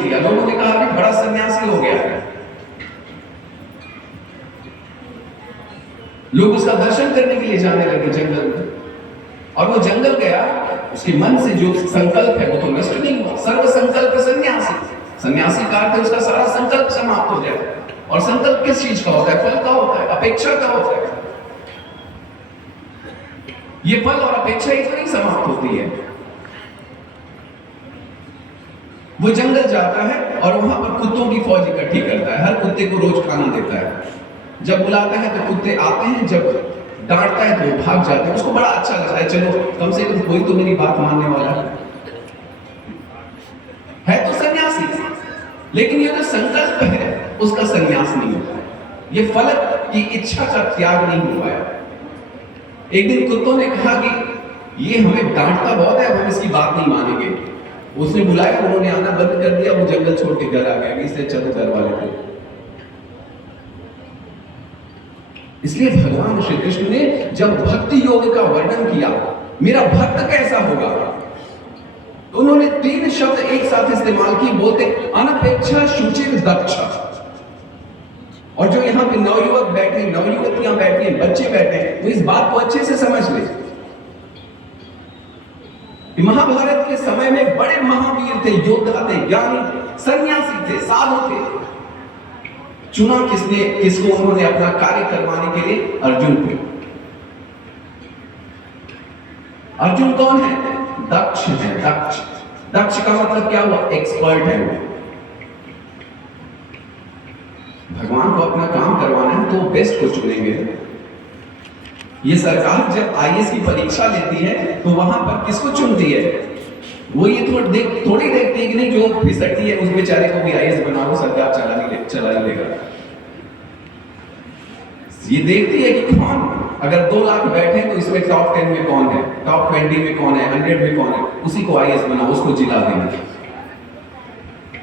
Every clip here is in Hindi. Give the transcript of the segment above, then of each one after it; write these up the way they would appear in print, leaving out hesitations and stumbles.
दिया। लोगों ने कहा कि बड़ा सन्यासी हो गया है। लोग उसका दर्शन करने के लिए जाने लगे जंगल में, और वो जंगल गया, उसके मन से जो संकल्प है वो तो नष्ट नहीं हुआ। सर्व संकल्प सन्यासी, सन्यासी का अर्थ है उसका सारा संकल्प समाप्त हो जाए। और संकल्प किस चीज का होता है? फल का होता है, अपेक्षा का होता है। ये फल और अपेक्षा ही तो नहीं समाप्त होती है। वो जंगल जाता है और वहां पर कुत्तों की फौज इकट्ठी करता है, हर कुत्ते को रोज खाना देता है। जब बुलाता है तो कुत्ते आते हैं, जब डांटता है तो वो भाग जाते हैं। उसको बड़ा अच्छा लगता है, चलो कम से कम कोई तो मेरी बात मानने वाला है तो सन्यासी। लेकिन ये जो संकल्प है उसका सन्यास नहीं होता है, ये फल की इच्छा का त्याग नहीं हुआ है। एक दिन कुत्तों ने कहा कि ये हमें डांटता बहुत है, अब हम इसकी बात नहीं मानेंगे। उसने बुलाया, उन्होंने आना बंद कर दिया, वो जंगल छोड़ के घर आ गया। इससे चलो घर वाले थे। इसलिए भगवान श्री कृष्ण ने जब भक्ति योग का वर्णन किया, मेरा भक्त कैसा होगा, तो उन्होंने 3 शब्द एक साथ इस्तेमाल किए। बोलते अनपेक्षा शुचिर दक्ष। और जो यहां पे नवयुवक बैठे, नवयुवतियां बैठी हैं, बच्चे बैठे हैं, तो इस बात को अच्छे से समझ ले। महाभारत के समय में बड़े महावीर थे, योद्धा थे, ज्ञानी थे, सन्यासी थे, साधु थे। चुना किसने, किसको उन्होंने अपना कार्य करवाने के लिए? अर्जुन को। अर्जुन कौन है? दक्ष है। दक्ष, दक्ष का मतलब क्या हुआ? एक्सपर्ट है वो। भगवान को अपना काम करवाना है तो बेस्ट को चुनेंगे। ये सरकार जब आईएएस की परीक्षा लेती है तो वहां पर किसको चुनती है? वो ये थोड़ी देखती है कि नहीं जो फिसलती है उस बेचारे को भी आईएएस बनाओ, सरकार चला ही लेगा। ये देखती है कि कौन, अगर 2 लाख बैठे तो इसमें टॉप 10 में कौन है, टॉप 20 में कौन है, 100 में कौन है, उसी को आईएएस बनाओ, उसको जिला देना।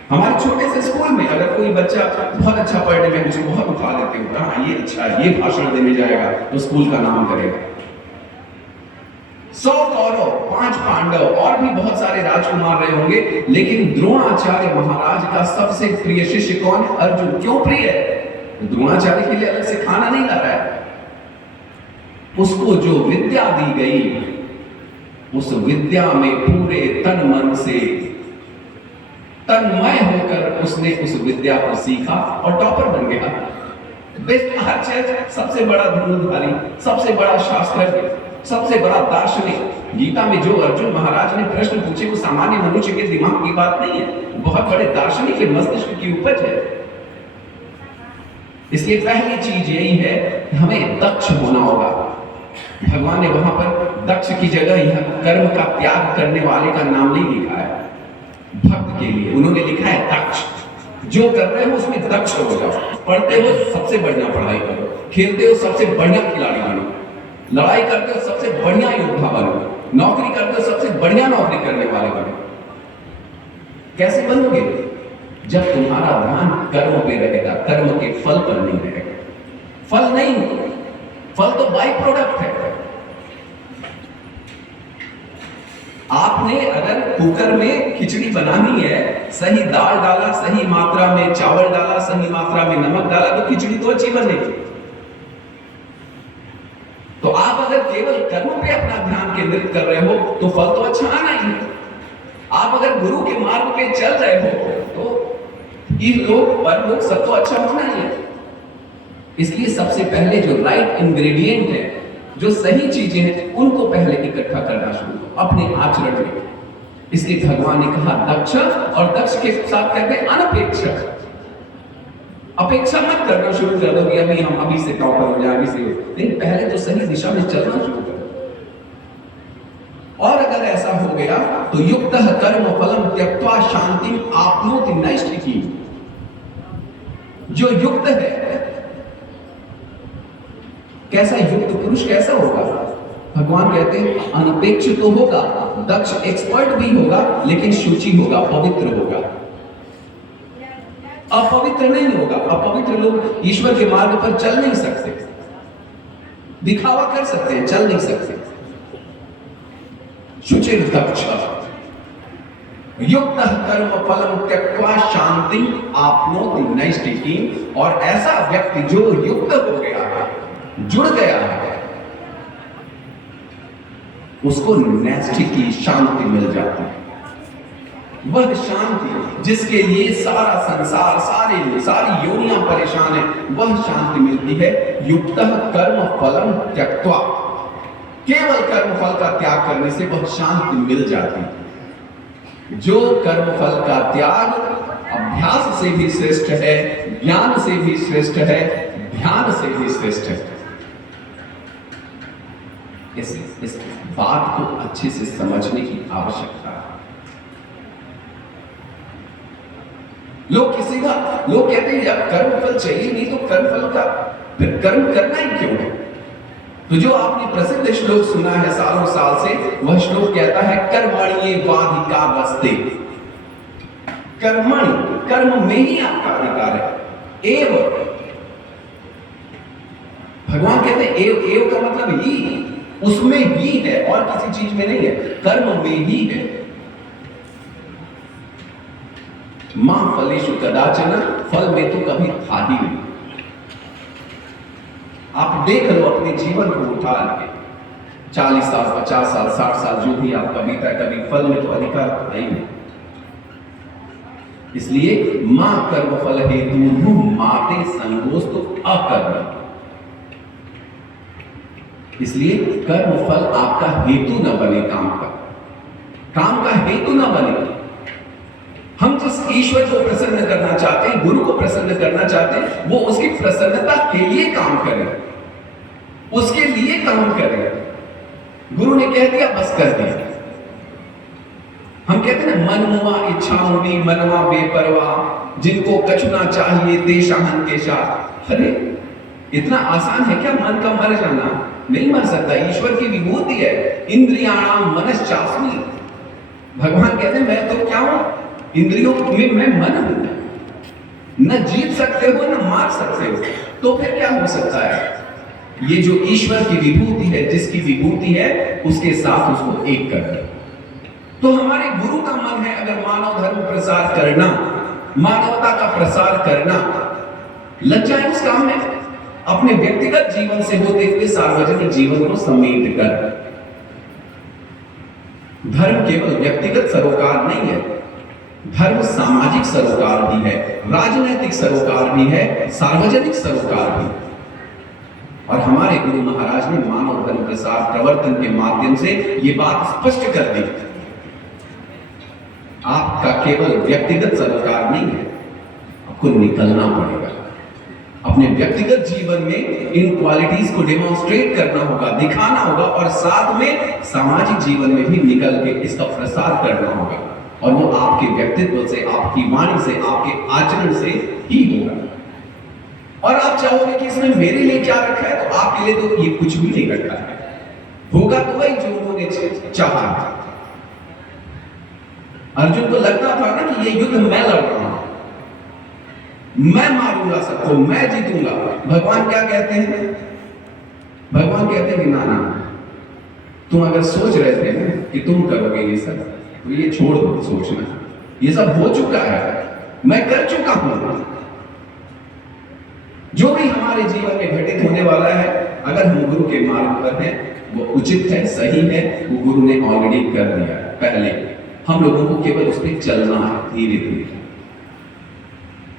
हमारे छोटे से स्कूल में अगर कोई बच्चा बहुत अच्छा पढ़ने में, मुझे बहुत उठा लेते हो, हाँ ये अच्छा है, ये भाषण देने जाएगा तो स्कूल का नाम करेगा। 100 कौरव, 5 पांडव और भी बहुत सारे राजकुमार रहे होंगे, लेकिन द्रोणाचार्य महाराज का सबसे प्रिय शिष्य कौन है? अर्जुन। क्यों प्रिय है? द्रोणाचार्य के लिए अलग से खाना नहीं ला रहा है, उसको जो विद्या दी गई, उस विद्या में पूरे तन मन से तन्मय होकर उसने उस विद्या को सीखा और टॉपर बन गया। बेस्ट आचार्य, सबसे बड़ा धनुर्धारी, सबसे बड़ा शास्त्रज्ञ, सबसे बड़ा दार्शनिक। गीता में जो अर्जुन महाराज ने प्रश्न पूछे वो सामान्य मनुष्य के दिमाग की बात नहीं है, बहुत बड़े दार्शनिक के मस्तिष्क की उपज है। इसलिए पहली चीज यही है कि हमें दक्ष होना होगा। भगवान ने वहां पर दक्ष की जगह यह कर्म का त्याग करने वाले का नाम नहीं लिखा है। भक्त के लिए उन्होंने लिखा है दक्ष। जो कर रहे हो उसमें दक्ष हो जाओ। पढ़ते हो सबसे बढ़िया पढ़ाई करो, खेलते हो सबसे बढ़िया खिलाड़ी बनो, लड़ाई करते हो सबसे बढ़िया योद्धा बनो, नौकरी करते हो सबसे बढ़िया नौकरी करने वाले बनो। कैसे बनोगे? जब तुम्हारा ध्यान कर्म पे रहेगा, कर्म के फल पर नहीं रहेगा। फल नहीं, फल तो बाई प्रोडक्ट है। आपने अगर कुकर में खिचड़ी बनानी है, सही दाल डाला, सही मात्रा में चावल डाला, सही मात्रा में नमक डाला, तो खिचड़ी तो अच्छी बनेगी। तो आप अगर केवल कर्म पे अपना ध्यान केंद्रित कर रहे हो तो फल तो अच्छा आना ही है। आप अगर गुरु के मार्ग पे चल रहे हो तो लोग पर लोग सब तो अच्छा होना ही है। इसलिए सबसे पहले जो राइट इंग्रेडिएंट है, जो सही चीजें हैं, उनको पहले इकट्ठा करना शुरू करो अपने आचरण में। इसलिए भगवान ने कहा दक्ष, और दक्ष के साथ कहते हैं अनपेक्षक। अपेक्षा मत करना शुरू कर दो कि अभी हम अभी से टॉपर हो जाए, अभी से, नहीं, पहले तो सही दिशा में चलना शुरू करो। और अगर ऐसा हो गया तो युक्त कर्म फलम त्यक्त्वा शांति आपनोति नैष्ठिकी। जो युक्त है, कैसा युक्त पुरुष कैसा होगा? भगवान कहते हैं अनपेक्षित तो होगा, दक्ष एक्सपर्ट भी होगा, लेकिन शुचि होगा, पवित्र होगा। अपवित्र नहीं होगा। अपवित्र लोग ईश्वर के मार्ग पर चल नहीं सकते, दिखावा कर सकते हैं, चल नहीं सकते। शुचिर दक्ष, युक्त कर्म फलम त्यक्त्वा शांति आपनोति नैष्ठिकीम्। और ऐसा व्यक्ति जो युक्त हो गया है, जुड़ गया है, उसको नैष्ठिकी शांति मिल जाती है। वह शांति जिसके लिए सारा संसार, सारी योनियां परेशान है, वह शांति मिलती है युक्त कर्म फलम त्यक्त्वा। केवल कर्म फल का त्याग करने से वह शांति मिल जाती है। जो कर्म फल का त्याग अभ्यास से भी श्रेष्ठ है, ज्ञान से भी श्रेष्ठ है, ध्यान से भी श्रेष्ठ है। इस बात को अच्छे से समझने की आवश्यकता है। लोग कहते हैं यार कर्म फल चाहिए नहीं तो कर्म फल का फिर कर्म करना ही क्यों है? तो जो आपने प्रसिद्ध श्लोक सुना है सालों साल से, वह श्लोक कहता है कर्मण्येवाधिकारस्ते। कर्म में ही आपका अधिकार है। एव भगवान कहते हैं एव का मतलब ही, उसमें ही है और किसी चीज में नहीं है, कर्म में ही है। मां फलेषु कदाचन, फल में तो कभी था ही नहीं। आप देख लो अपने जीवन को उठा के, 40 साल 50 साल 60 साल जो भी आपका बीता, कभी फल में तो अधिकार था ही नहीं। इसलिए मां कर्म फल हेतु माते संगोस्तु अकर्म। इसलिए कर्म फल आपका हेतु न बने, काम का हेतु न बने। हम जिस ईश्वर को प्रसन्न करना चाहते हैं, गुरु को प्रसन्न करना चाहते हैं, वो उसकी प्रसन्नता के लिए काम करें, उसके लिए काम करें। गुरु ने कह दिया बस कर दिया। हम कहते हैं ना मनमुआ इच्छा मुनि मनवा बेपरवाह, जिनको कछुना चाहिए देशाहन के साथ। अरे इतना आसान है क्या मन का मर जाना? नहीं मर सकता, ईश्वर की विभूति है। इंद्रियाणाम मनश्चास्मि। भगवान कहते हैं मैं तो क्या हूं? इंद्रियों में मैं मन हूं। न जीत सकते हो न मार सकते हो, तो फिर क्या हो सकता है? ये जो ईश्वर की विभूति है, जिसकी विभूति है, उसके साथ उसको एक कर दो। तो हमारे गुरु का मन है अगर मानव धर्म प्रसार करना, मानवता का प्रसार करना, लग जाए उस काम में, अपने व्यक्तिगत जीवन से होते हुए सार्वजनिक जीवन को समेट कर। धर्म केवल व्यक्तिगत सरोकार नहीं है, धर्म सामाजिक सरोकार भी है, राजनीतिक सरोकार भी है, सार्वजनिक सरोकार भी। और हमारे गुरु महाराज ने मानव धर्म प्रसार प्रवर्तन के माध्यम से ये बात स्पष्ट कर दी। आपका केवल व्यक्तिगत सरोकार नहीं है, आपको निकलना पड़ेगा। अपने व्यक्तिगत जीवन में इन क्वालिटीज को डेमोन्स्ट्रेट करना होगा, दिखाना होगा, और साथ में सामाजिक जीवन में भी निकल के इसका प्रसार करना होगा। और वो आपके व्यक्तित्व से, आपकी वाणी से, आपके आचरण से ही होगा। और आप चाहोगे कि इसमें मेरे लिए क्या रखा है, तो आपके लिए तो ये कुछ भी नहीं रखा है। होगा तो वही जो उन्होंने चाहा। अर्जुन को लगता था ना कि ये युद्ध मैं लड़ रहा हूं, मैं मारूंगा सबको, मैं जीतूंगा। भगवान क्या कहते हैं? भगवान कहते हैं कि ना ना, तुम अगर सोच रहे थे ना कि तुम करोगे ये सब, तो ये छोड़ दो सोचना, ये सब हो चुका है, मैं कर चुका हूं। जो भी हमारे जीवन में घटित होने वाला है, अगर हम गुरु के मार्ग पर हैं, वो उचित है, सही है, वो गुरु ने ऑलरेडी कर दिया है पहले। हम लोगों को केवल उस पर चलना है, धीरे धीरे।